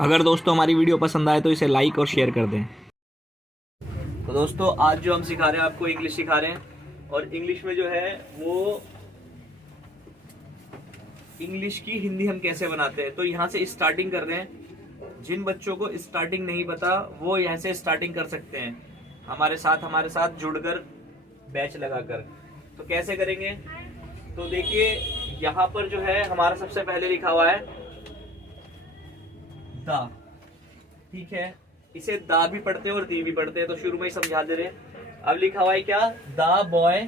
अगर दोस्तों हमारी वीडियो पसंद आए तो इसे लाइक और शेयर कर दें। तो दोस्तों आज जो हम सिखा रहे हैं आपको इंग्लिश सिखा रहे हैं, और इंग्लिश में जो है वो इंग्लिश की हिंदी हम कैसे बनाते हैं। तो यहाँ से स्टार्टिंग कर रहे हैं। जिन बच्चों को स्टार्टिंग नहीं पता वो यहाँ से स्टार्टिंग कर सकते हैं हमारे साथ जुड़कर बैच लगाकर। तो कैसे करेंगे, तो देखिए यहाँ पर जो है हमारा सबसे पहले लिखा हुआ है दा, ठीक है। इसे दा भी पढ़ते हैं और दी भी पढ़ते हैं, तो शुरू में ही समझा दे रहे हैं। अब लिखा हुआ है क्या, दा बॉय।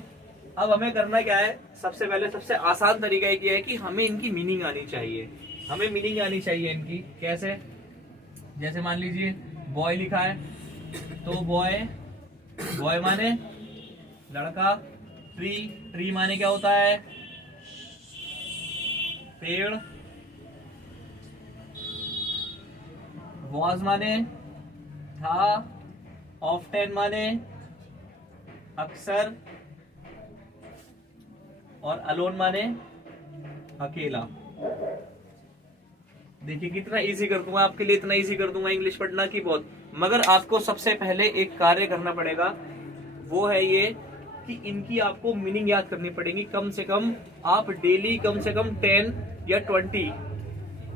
अब हमें करना क्या है, सबसे पहले सबसे आसान तरीका ये है कि हमें इनकी मीनिंग आनी चाहिए। हमें मीनिंग आनी चाहिए इनकी। कैसे, जैसे मान लीजिए बॉय लिखा है तो बॉय, बॉय माने लड़का। ट्री, ट्री माने क्या होता है, पेड़। वॉज माने था। ऑफ्टन माने अक्सर, और अलोन माने अकेला। देखिए कितना इजी कर दूंगा आपके लिए, इतना इजी कर दूंगा इंग्लिश पढ़ना की बहुत। मगर आपको सबसे पहले एक कार्य करना पड़ेगा, वो है ये कि इनकी आपको मीनिंग याद करनी पड़ेगी। कम से कम आप डेली कम से कम 10 या 20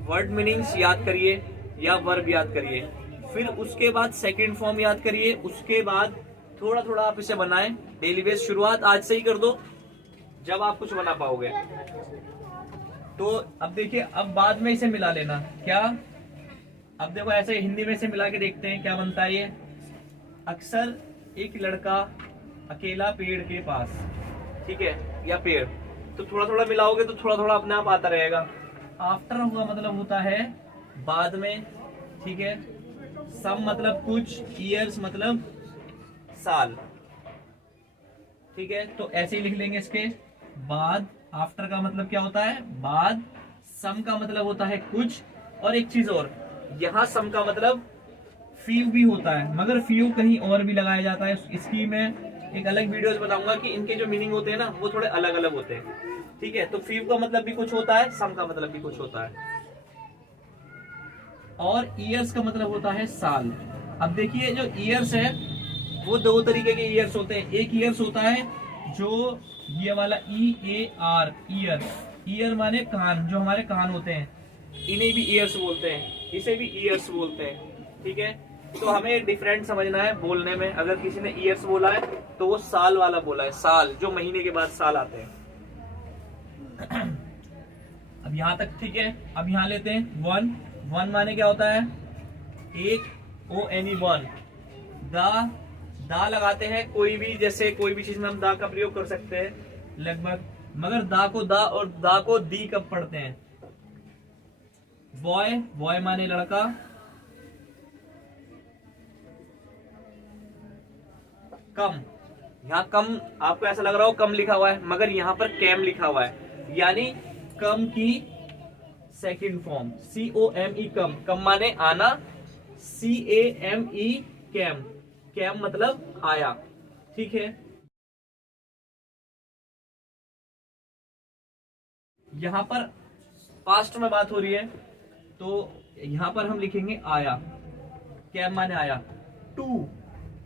वर्ड मीनिंग्स याद करिए या वर्ब याद करिए। फिर उसके बाद सेकंड फॉर्म याद करिए। उसके बाद थोड़ा थोड़ा आप इसे बनाएं डेली बेस। शुरुआत आज से ही कर दो, जब आप कुछ बना पाओगे। तो अब देखिए, अब बाद में इसे मिला लेना। क्या, अब देखो ऐसे हिंदी में से मिला के देखते हैं क्या बनता है ये। अक्सर एक लड़का अकेला पेड़ के पास, ठीक है, या पेड़। तो थोड़ा थोड़ा मिलाओगे तो थोड़ा थोड़ा अपने आप आता रहेगा। आफ्टर का मतलब होता है बाद में, ठीक है। सम मतलब कुछ, ईयर्स मतलब साल, ठीक है। तो ऐसे ही लिख लेंगे इसके बाद। आफ्टर का मतलब क्या होता है, बाद। सम का मतलब होता है कुछ। और एक चीज और, यहां सम का मतलब फ्यू भी होता है, मगर फ्यू कहीं और भी लगाया जाता है। इसकी मैं एक अलग वीडियोस बनाऊंगा कि इनके जो मीनिंग होते हैं ना वो थोड़े अलग अलग होते हैं, ठीक है। तो फ्यू का मतलब भी कुछ होता है, सम का मतलब भी कुछ होता है, और ईयर्स का मतलब होता है साल। अब देखिए जो ईयर्स है वो दो तरीके के ईयर्स होते हैं। एक ईयर्स होता है जो ये वाला EAR, ईयर। ईयर माने कान, जो हमारे कान होते हैं इन्हें भी ईयर्स बोलते हैं, इसे भी ईयर्स बोलते हैं, ठीक है। तो हमें डिफरेंट समझना है बोलने में। अगर किसी ने ईयर्स बोला है तो वो साल वाला बोला है, साल जो महीने के बाद साल आते हैं। अब यहां तक ठीक है। अब यहां लेते हैं वन। वन माने क्या होता है, एक, ONE, वन। दा लगाते हैं कोई भी, जैसे कोई भी चीज में हम दा का प्रयोग कर सकते हैं लगभग। मगर दा को दा और दा को दी कब पढ़ते हैं। बॉय, बॉय माने लड़का। कम, यहाँ कम आपको ऐसा लग रहा हो कम लिखा हुआ है, मगर यहाँ पर कैम लिखा हुआ है, यानी कम की सेकंड फॉर्म COME, कम। कम माने आना, CAME, कैम। कैम मतलब आया, ठीक है। यहां पर पास्ट में बात हो रही है तो यहां पर हम लिखेंगे आया। कैम माने आया। टू,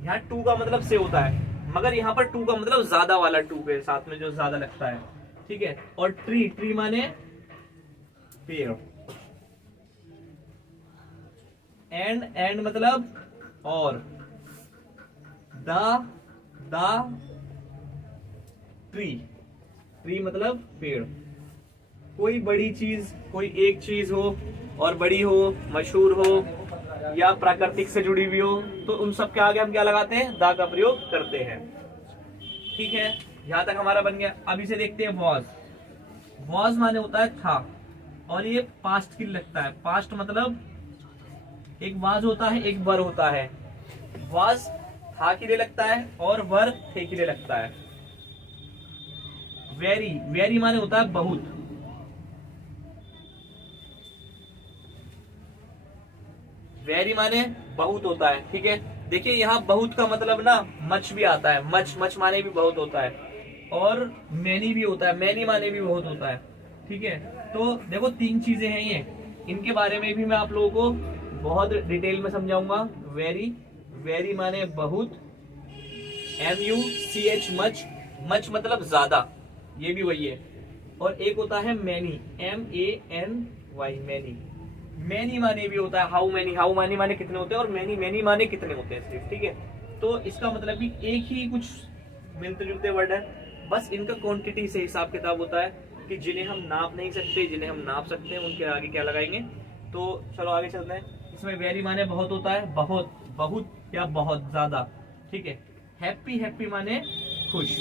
यहाँ टू का मतलब से होता है, मगर यहाँ पर टू का मतलब ज्यादा वाला टू के साथ में जो ज्यादा लगता है, ठीक है। और ट्री, ट्री माने पेड़। एंड मतलब और। दा ट्री, ट्री मतलब पेड़। कोई बड़ी चीज, कोई एक चीज हो और बड़ी हो, मशहूर हो या प्राकृतिक से जुड़ी हुई हो, तो उन सब के आगे हम क्या लगाते हैं, दा का प्रयोग करते हैं, ठीक है। यहां तक हमारा बन गया। अब इसे देखते हैं वॉज। वॉज माने होता है था, और ये पास्ट के लिए लगता है। पास्ट मतलब एक वाज होता है, एक वर होता है। वाज था के लिए लगता है और वर थे के लिए लगता है। वेरी, वेरी माने होता है बहुत। वेरी माने बहुत होता है, ठीक है। देखिए यहाँ बहुत का मतलब ना मच भी आता है। मच, मच माने भी बहुत होता है, और मैनी भी होता है। मैनी माने भी बहुत होता है, ठीक है। तो देखो तीन चीजें हैं ये, इनके बारे में भी मैं आप लोगों को बहुत डिटेल में समझाऊंगा। वेरी, वेरी माने बहुत, MUCH मच, मच मतलब ज्यादा, ये भी वही है। और एक होता है मैनी, MANY, मैनी। मैनी माने भी होता है हाउ मैनी, हाउ मैनी माने कितने होते हैं, और मैनी, मैनी माने कितने होते हैं सिर्फ, ठीक है। तो इसका मतलब भी एक ही कुछ मिलते जुलते वर्ड है, बस इनका क्वांटिटी से हिसाब किताब होता है कि जिन्हें हम नाप नहीं सकते, जिन्हें हम नाप सकते हैं, उनके आगे क्या लगाएंगे। तो चलो आगे चलते हैं। इसमें वेरी माने बहुत होता है, बहुत, बहुत या बहुत ज्यादा, ठीक है। हैप्पी, हैप्पी माने खुश,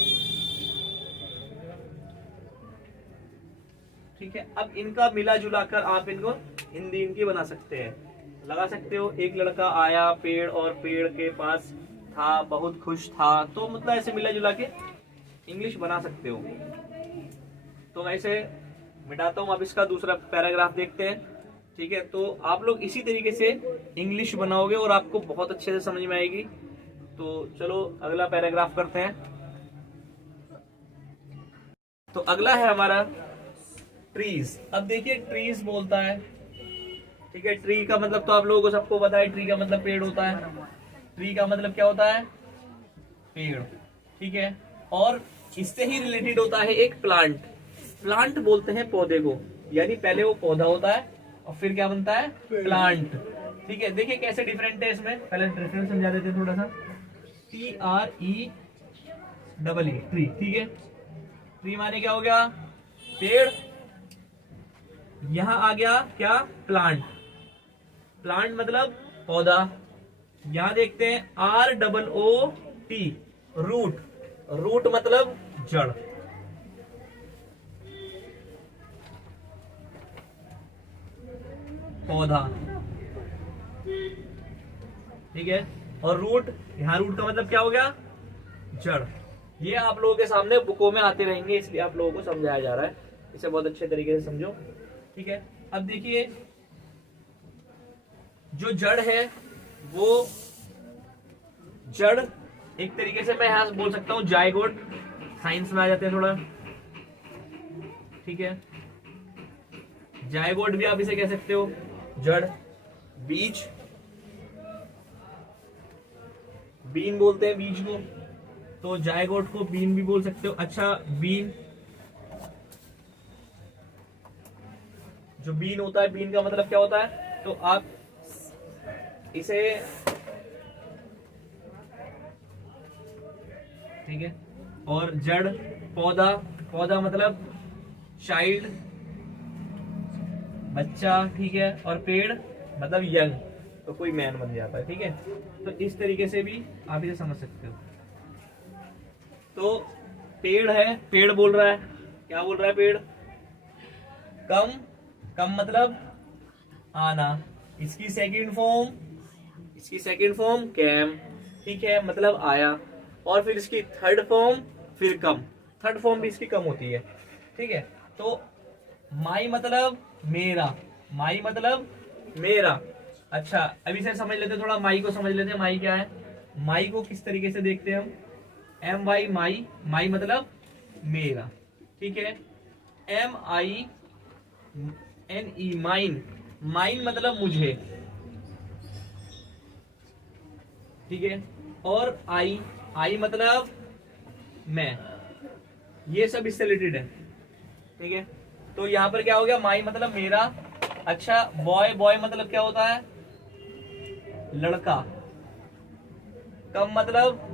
ठीक है। अब इनका मिला जुला कर आप इनको हिंदी इनकी बना सकते हैं, लगा सकते हो। एक लड़का आया पेड़ और पेड़ के पास था, बहुत खुश था, तो मतलब ऐसे मिला जुला के इंग्लिश बना सकते हो। तो मैं इसे मिटाता हूं, अब इसका दूसरा पैराग्राफ देखते हैं, ठीक है। तो आप लोग इसी तरीके से इंग्लिश बनाओगे और आपको बहुत अच्छे से समझ में आएगी। तो चलो अगला पैराग्राफ करते हैं। तो अगला है हमारा ट्रीज। अब देखिए ट्रीज बोलता है, ठीक है। ट्री का मतलब तो आप लोगों को सबको पता है, ट्री का मतलब पेड़ होता है। ट्री का मतलब क्या होता है, पेड़, ठीक है। और इससे ही रिलेटेड होता है एक प्लांट। प्लांट बोलते हैं पौधे को, यानी पहले वो पौधा होता है और फिर क्या बनता है, प्लांट, ठीक है। देखिए कैसे डिफरेंट है इसमें, पहले डिफरेंस समझा देते हैं थोड़ा सा। TREE, ट्री, ठीक है। ट्री माने क्या हो गया, पेड़। यहां आ गया क्या, प्लांट। प्लांट मतलब पौधा। यहां देखते हैं ROOT, रूट। रूट मतलब जड़, पौधा, ठीक है। और रूट, यहां रूट का मतलब क्या हो गया, जड़। ये आप लोगों के सामने बुकों में आते रहेंगे, इसलिए आप लोगों को समझाया जा रहा है, इसे बहुत अच्छे तरीके से समझो, ठीक है। अब देखिए जो जड़ है, वो जड़ एक तरीके से मैं यहां बोल सकता हूं जायगोट, साइंस में आ जाते हैं थोड़ा, ठीक है। जायगोट भी आप इसे कह सकते हो, जड़। बीज, बीन बोलते हैं बीज को, तो जायगोट को बीन भी बोल सकते हो। अच्छा बीन, जो बीन होता है, बीन का मतलब क्या होता है, तो आप इसे, ठीक है। और जड़, पौधा, पौधा मतलब चाइल्ड, बच्चा, ठीक है। और पेड़ मतलब यंग, तो कोई मैन बन जाता है, ठीक है। तो इस तरीके से भी आप इसे समझ सकते हो। तो पेड़ है, पेड़ बोल रहा है, क्या बोल रहा है पेड़, कम, कम मतलब आना। इसकी सेकंड फॉर्म कैम, ठीक है, मतलब आया। और फिर इसकी थर्ड फॉर्म फिर कम, थर्ड फॉर्म भी इसकी कम होती है, ठीक है। तो माई मतलब मेरा, माई मतलब मेरा। अच्छा अभी से समझ लेते, थोड़ा माई को समझ लेते हैं। माई क्या है, माई को किस तरीके से देखते हैं हम, MY माई, माई मतलब मेरा, ठीक है। MINE माइन, माइन मतलब मुझे, ठीक है। और आई मतलब मैं, ये सब इससे रिलेटेड है, ठीक है। तो यहां पर क्या हो गया, माई मतलब मेरा। अच्छा बॉय, बॉय मतलब क्या होता है, लड़का। कम मतलब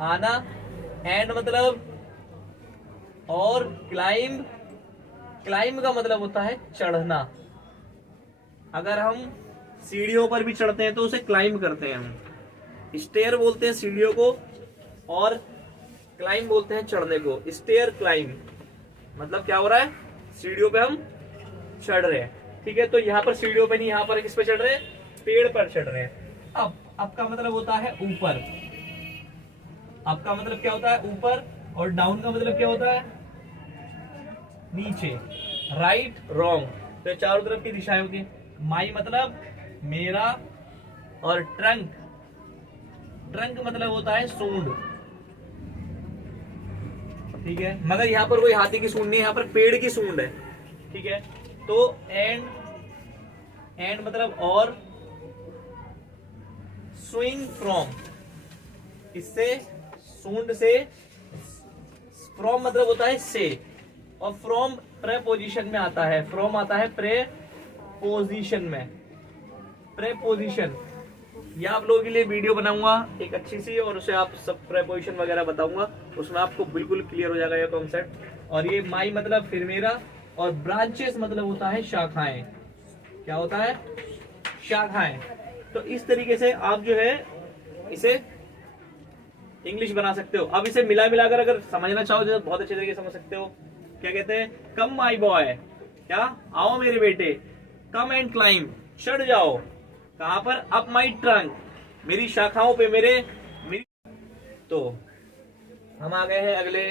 आना, एंड मतलब और। क्लाइंब, क्लाइंब का मतलब होता है चढ़ना। अगर हम सीढ़ियों पर भी चढ़ते हैं तो उसे क्लाइंब करते हैं हम। स्टेयर बोलते हैं सीढ़ियों को, और क्लाइंब बोलते हैं चढ़ने को। स्टेयर क्लाइंब मतलब क्या हो रहा है, सीढ़ियों पे हम चढ़ रहे हैं, ठीक है। तो यहाँ पर सीढ़ियों पे नहीं, यहाँ पर किस पे चढ़ रहे हैं, पेड़ पर चढ़ रहे हैं। अब का मतलब होता है ऊपर। अप का मतलब क्या होता है, ऊपर। और डाउन का मतलब क्या होता है, नीचे। राइट, रॉन्ग, तो चारों तरफ की दिशाएं होती है। माई मतलब मेरा। और ट्रंक, ट्रंक मतलब होता है सूंड, ठीक है। मगर यहाँ पर कोई हाथी की सूंड नहीं है, यहाँ पर पेड़ की सूंड है, ठीक है। तो एंड एंड मतलब और, स्विंग फ्रॉम, इससे सूंड से, फ्रॉम मतलब होता है से, और फ्रॉम प्रेपोजिशन में आता है, फ्रॉम आता है प्रेपोजिशन में, प्रेपोजिशन। ये आप लोगों के लिए वीडियो बनाऊंगा एक अच्छी सी, और उसे आप सब प्रेपोजिशन वगैरह बताऊंगा, उसमें आपको बिल्कुल क्लियर हो जाएगा ये कॉन्सेप्ट। और ये माई मतलब फिर मेरा, और ब्रांचेस मतलब होता है शाखाएं। क्या होता है? शाखाएं। तो इस तरीके से आप जो है इसे इंग्लिश बना सकते हो। अब इसे मिला मिलाकर अगर समझना चाहो तो बहुत अच्छे तरीके से समझ सकते हो। क्या कहते हैं? कम माई बॉय, क्या? आओ मेरे बेटे। कम एंड क्लाइम, चढ़ जाओ। कहां पर? अप माई ट्रंक, मेरी शाखाओं पे, मेरी। तो हम आ गए हैं अगले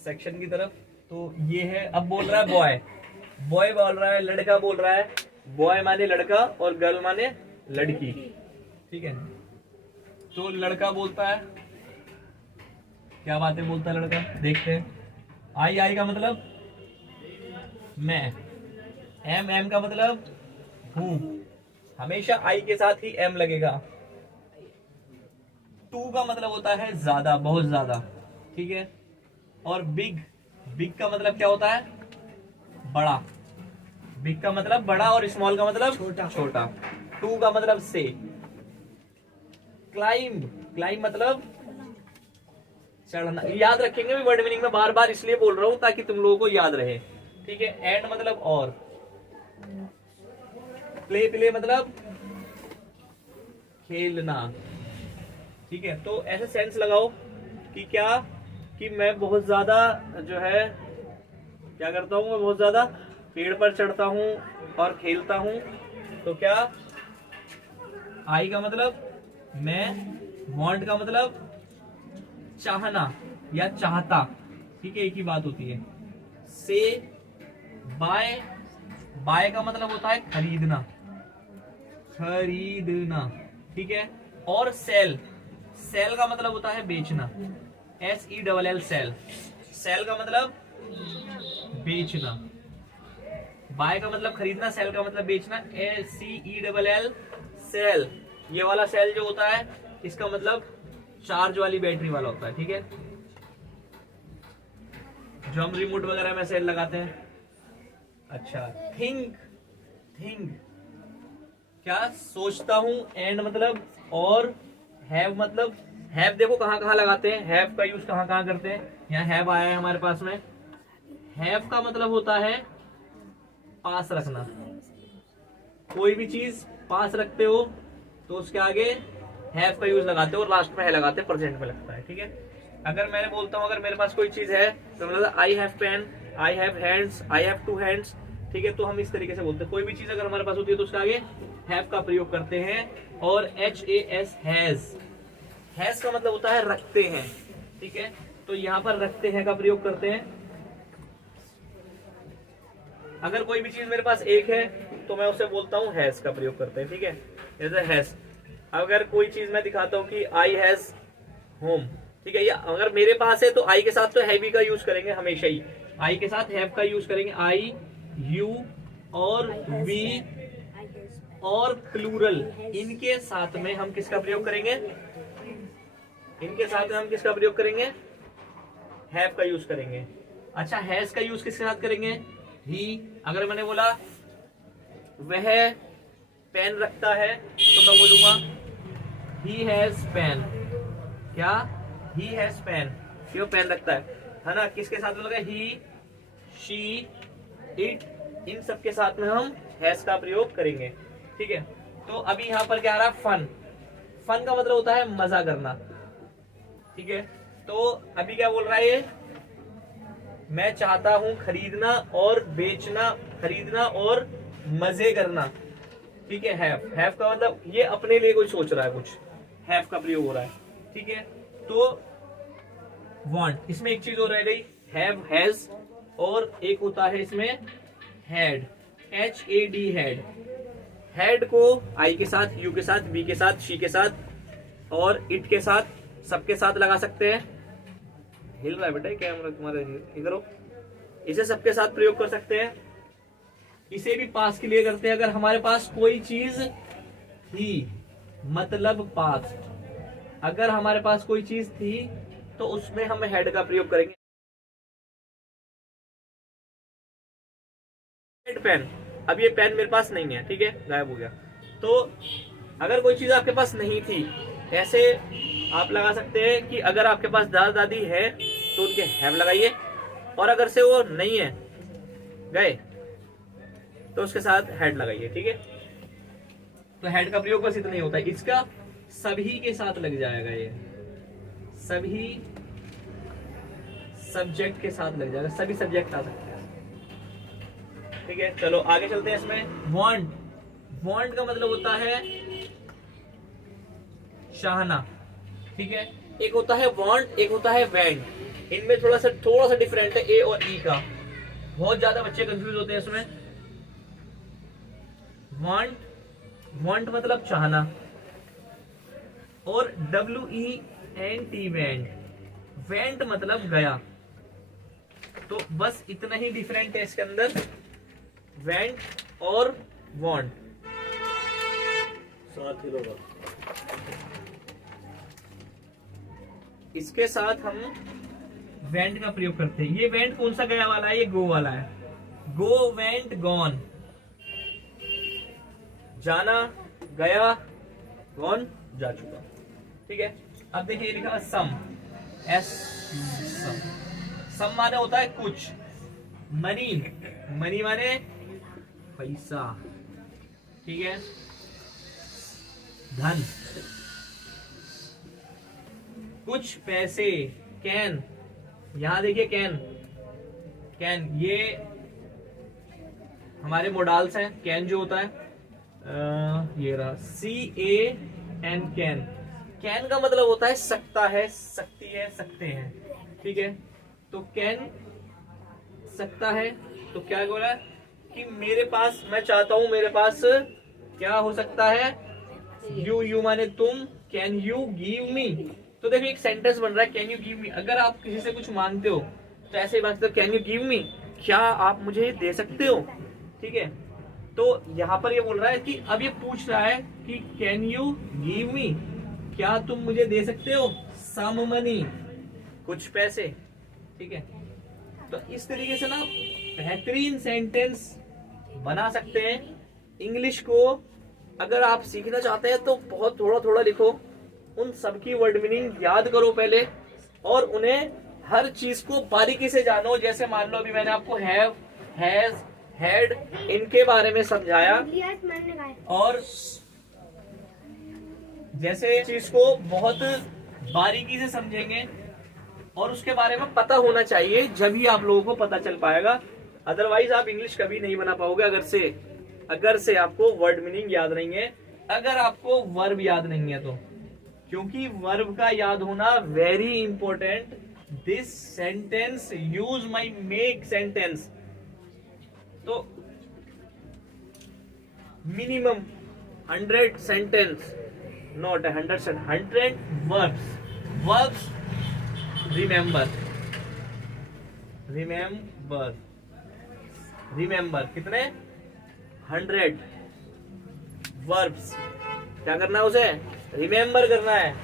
सेक्शन की तरफ। तो ये है, अब बोल रहा है बॉय, बॉय बोल रहा है, लड़का बोल रहा है। बॉय माने लड़का और गर्ल माने लड़की, ठीक है। तो लड़का बोलता है, क्या बातें बोलता है लड़का, देखते हैं। आई, आई का मतलब मैं, एम, एम का मतलब हूं, हमेशा आई के साथ ही एम लगेगा। टू का मतलब होता है ज्यादा, बहुत ज्यादा, ठीक है। और बिग, बिग का मतलब क्या होता है? बड़ा। बिग का मतलब बड़ा और स्मॉल का मतलब छोटा, छोटा। टू का मतलब से। क्लाइंब, क्लाइंब मतलब चढ़ना। याद रखेंगे भी वर्ड मीनिंग में, बार बार इसलिए बोल रहा हूं ताकि तुम लोगों को याद रहे, ठीक है। एंड मतलब और। प्ले, प्ले मतलब खेलना, ठीक है। तो ऐसे सेंस लगाओ कि क्या, कि मैं बहुत ज्यादा जो है क्या करता हूं, मैं बहुत ज्यादा पेड़ पर चढ़ता हूं और खेलता हूं। तो क्या? आई का मतलब मैं, वांट का मतलब चाहना या चाहता, ठीक है, एक ही बात होती है। से, बाय, बाय का मतलब होता है खरीदना, खरीदना, ठीक है। और सेल, सेल का मतलब होता है बेचना, SELL सेल, सेल का मतलब बेचना। बाय का मतलब खरीदना, सेल का मतलब बेचना, SELL सेल। ये वाला सेल जो होता है इसका मतलब चार्ज वाली बैटरी वाला होता है, ठीक है, जो हम रिमोट वगैरह में सेल लगाते हैं। अच्छा, थिंक, थिंक क्या? सोचता हूं। एंड मतलब और, हैव मतलब, हैव देखो कहां कहां लगाते हैं, हैव का यूज कहां कहां करते हैं। यहाँ हैव आया है हमारे पास में। हैव का मतलब होता है पास रखना, कोई भी चीज पास रखते हो तो उसके आगे हैव का यूज लगाते हो और लास्ट में है लगाते हैं, प्रेजेंट में लगता है, ठीक है। अगर मैंने बोलता हूं, अगर मेरे पास कोई चीज है तो मतलब I have pen, I have hands, I have 2 hands, ठीक है। तो हम इस तरीके से बोलते हैं, कोई भी चीज अगर हमारे पास होती है तो उसके आगे हैव का प्रयोग करते हैं। और HAS, हैज, हैज का मतलब होता है रखते हैं, ठीक है। तो यहाँ पर रखते हैं का प्रयोग करते हैं। अगर कोई भी चीज मेरे पास एक है तो मैं उसे बोलता हूँ हैज का प्रयोग करते हैं, ठीक है, जैसे हैज। अगर कोई चीज मैं दिखाता हूँ कि आई हैज होम, ठीक है, या अगर मेरे पास है तो आई के साथ तो हैवी का यूज करेंगे हमेशा ही, आई के साथ हैव का यूज करेंगे। आई, यू और वी और प्लूरल, इनके साथ में हम किसका प्रयोग करेंगे? इनके साथ में हम किसका प्रयोग करेंगे? हैव का यूज करेंगे। अच्छा, हैज का यूज किसके साथ करेंगे? ही। अगर मैंने बोला वह पेन रखता है तो मैं बोलूंगा ही हैज पेन। क्या? ही हैज पेन, क्यों? पेन रखता है ना। किसके साथ में लगा? ही, शी, इट, इन सब के साथ में हम हैज का प्रयोग करेंगे, ठीक है। तो अभी यहां पर क्या आ रहा है? फन। फन का मतलब होता है मजा करना, ठीक है। तो अभी क्या बोल रहा है ये? मैं चाहता हूं खरीदना और बेचना, खरीदना और मजे करना, ठीक है। हैव का मतलब ये अपने लिए कुछ सोच रहा है, कुछ हैव का प्रयोग हो रहा है, ठीक है। तो वांट, इसमें एक चीज और रह गई, हैव, हैज, और एक होता है इसमें हैड, HAD, हैड। हैड को आई के साथ, यू के साथ, वी के साथ, शी के साथ और इट के साथ, सबके साथ लगा सकते हैं। हिल रहा है बेटा कैमरा तुम्हारे, इधर हो। इसे सबके साथ प्रयोग कर सकते हैं, इसे भी पास के लिए करते हैं। अगर हमारे पास कोई चीज थी, मतलब पास्ट, अगर हमारे पास कोई चीज थी तो उसमें हम हैड का प्रयोग करेंगे। पेन, अब ये पेन मेरे पास नहीं है, ठीक है, गायब हो गया। तो अगर कोई चीज आपके पास नहीं थी, ऐसे आप लगा सकते हैं कि अगर आपके पास दादा दादी है तो उनके हैव लगाइए, और अगर से वो नहीं है, गए, तो उसके साथ हेड लगाइए, ठीक है। तो हेड का प्रयोग बस इतना ही होता है, इसका सभी के साथ लग जाएगा, ये सभी सब्जेक्ट के साथ लग जाएगा, सभी सब्जेक्ट आ सकते हैं, ठीक है। चलो आगे चलते हैं। इसमें वांट, वांट का मतलब होता है चाहना, ठीक है। एक होता है वांट, एक होता है वेंट, इनमें थोड़ा सा डिफरेंट है ए और ई का। बहुत ज्यादा बच्चे कंफ्यूज होते हैं इसमें। वांट, वांट मतलब चाहना, और WENT वेंट, वेंट मतलब गया। तो बस इतना ही डिफरेंट है इसके अंदर, वेंट और वांट। साथ ही लोग इसके साथ हम वेंट का प्रयोग करते हैं। ये वेंट कौन सा गया वाला है? ये गो वाला है। गो, वेंट, गॉन, जाना, गया, गॉन, जा चुका, ठीक है। अब देखिए लिखा सम, सम, सम माने होता है कुछ। मनी, मनी माने पैसा, ठीक है। धन, कुछ पैसे। कैन, यहां देखिए कैन, कैन ये हमारे मोडाल्स हैं। कैन जो होता है ये रहा CAN, कैन। कैन का मतलब होता है सकता है, सकती है, सकते हैं, ठीक है। तो कैन सकता है, तो क्या बोला कि मेरे पास, मैं चाहता हूं मेरे पास क्या हो सकता है, यू माने तुम, कैन यू गिव मी। तो देखो एक सेंटेंस बन रहा है, कैन यू गिव मी। अगर आप किसी से कुछ मांगते हो तो ऐसे ही मांगते हो, कैन यू गिव मी, क्या आप मुझे दे सकते हो, ठीक है। तो यहाँ पर ये बोल रहा है कि अब ये पूछ रहा है कि कैन यू गिव मी, क्या तुम मुझे दे सकते हो सम मनी, कुछ पैसे, ठीक है। तो इस तरीके से ना बेहतरीन सेंटेंस बना सकते हैं। इंग्लिश को अगर आप सीखना चाहते हैं तो बहुत थोड़ा थोड़ा लिखो, उन सबकी वर्ड मीनिंग याद करो पहले, और उन्हें हर चीज को बारीकी से जानो। जैसे मान लो अभी मैंने आपको हैव, हैज, हैड, इनके बारे में समझाया, और जैसे चीज को बहुत बारीकी से समझेंगे और उसके बारे में पता होना चाहिए, जब ही आप लोगों को पता चल पाएगा। अदरवाइज आप इंग्लिश कभी नहीं बना पाओगे, अगर से आपको वर्ड मीनिंग याद नहीं है, अगर आपको वर्ब याद नहीं है तो, क्योंकि वर्ब का याद होना very important. This sentence use my make sentence, तो minimum 100 sentence, not 100 verbs, verbs remember, remember, remember कितने 100 वर्ब्स, क्या करना है उसे रिमेंबर करना है।